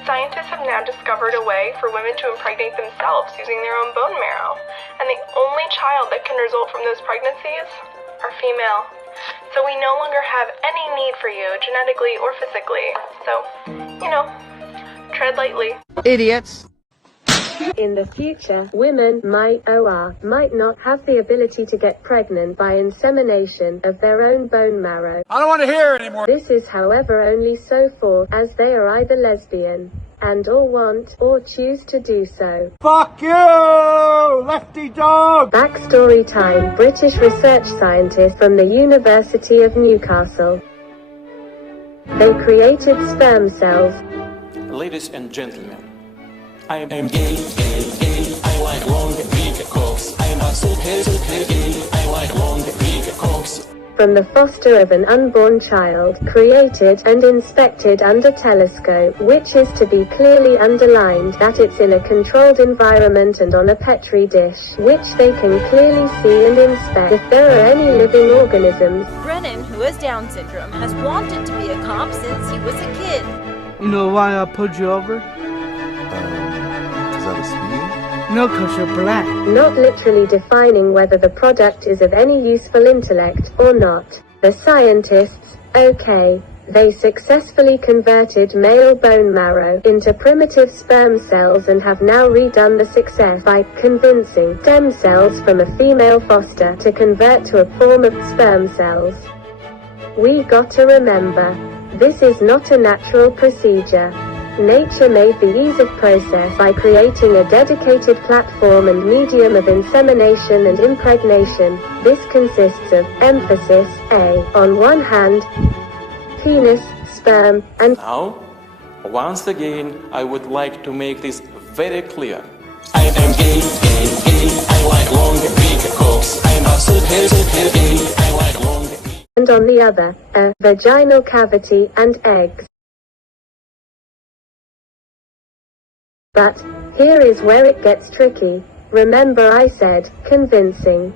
But scientists have now discovered a way for women to impregnate themselves using their own bone marrow. And the only child that can result from those pregnancies are female. So we no longer have any need for you, genetically or physically. So, tread lightly. Idiots. In the future, women might not have the ability to get pregnant by insemination of their own bone marrow. I don't want to hear it anymore. This is, however, only so far as they are either lesbian and or want or choose to do so. Fuck you, lefty dog! Backstory time. British research scientists from the University of Newcastle. They created sperm cells. Ladies and gentlemen, I am gay, I like long, big cocks. I am a super gay, I like long, big cocks. From the foster of an unborn child, created and inspected under telescope, which is to be clearly underlined that it's in a controlled environment and on a petri dish, which they can clearly see and inspect if there are any living organisms. Brennan, who has Down syndrome, has wanted to be a cop since he was a kid. You know why I pulled you over? Is that a speed? No, 'cause you're black. Not literally defining whether the product is of any useful intellect or not. The scientists, they successfully converted male bone marrow into primitive sperm cells and have now redone the success by convincing stem cells from a female foster to convert to a form of sperm cells. We got to remember, this is not a natural procedure. Nature made the ease of process by creating a dedicated platform and medium of insemination and impregnation. This consists of emphasis on one hand, penis, sperm, and Now, once again, I would like to make this very clear. I am gay, I like long, big cocks. I am a super gay, I like long, big. And on the other, a vaginal cavity and eggs. But, here is where it gets tricky. Remember I said, convincing.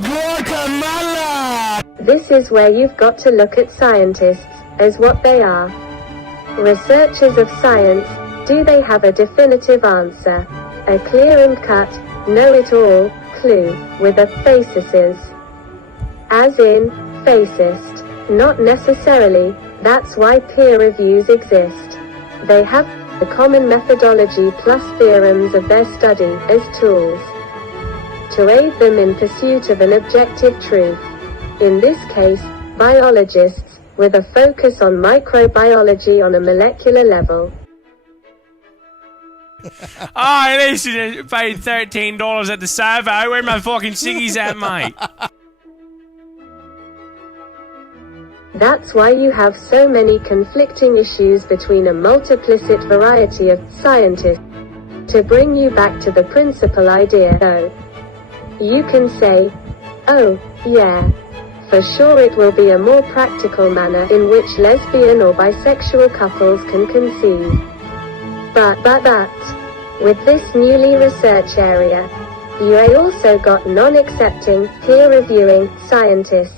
Guatemala! This is where you've got to look at scientists as what they are. Researchers of science. Do they have a definitive answer? A clear and cut, know-it-all, clue, with a faces. As in, fascist. Not necessarily, that's why peer reviews exist. They have the common methodology plus theorems of their study as tools to aid them in pursuit of an objective truth. In this case, biologists, with a focus on microbiology on a molecular level. At least you paid $13 at the Savo. Where my fucking ciggies at, mate? That's why you have so many conflicting issues between a multiplicit variety of scientists. To bring you back to the principal idea, though, you can say, oh, yeah, for sure it will be a more practical manner in which lesbian or bisexual couples can conceive. But, with this newly research area, you also got non-accepting, peer-reviewing scientists.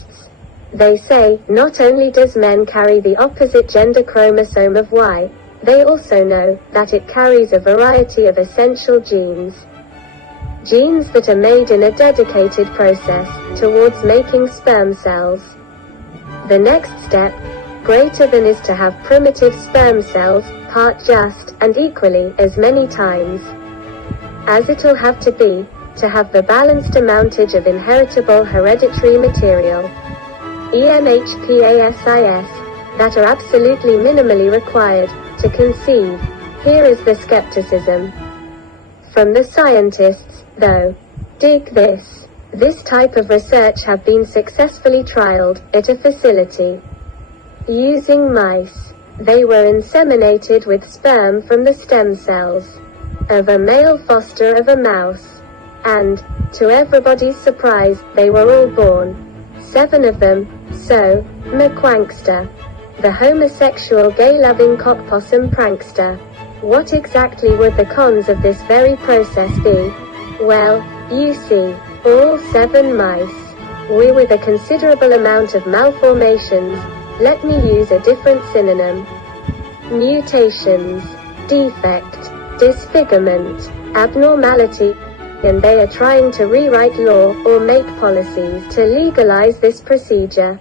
They say, not only does men carry the opposite gender chromosome of Y, they also know that it carries a variety of essential genes. Genes that are made in a dedicated process towards making sperm cells. The next step, greater than, is to have primitive sperm cells, part just and equally as many times as it'll have to be, to have the balanced amountage of inheritable hereditary material. EMHPASIS, that are absolutely minimally required to conceive. Here is the skepticism from the scientists, though. Dig this. This type of research have been successfully trialed at a facility using mice. They were inseminated with sperm from the stem cells of a male foster of a mouse. And, to everybody's surprise, they were all born. 7 of them. So, McWankster, the homosexual gay-loving cockpossum prankster. What exactly would the cons of this very process be? Well, you see, all 7 mice We with a considerable amount of malformations, let me use a different synonym. Mutations, defect, disfigurement, abnormality, and they are trying to rewrite law or make policies to legalize this procedure.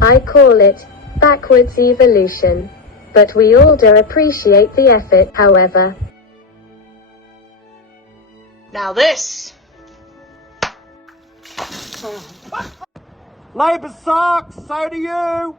I call it backwards evolution, but we all do appreciate the effort, however. Now this. Labour sucks, so do you.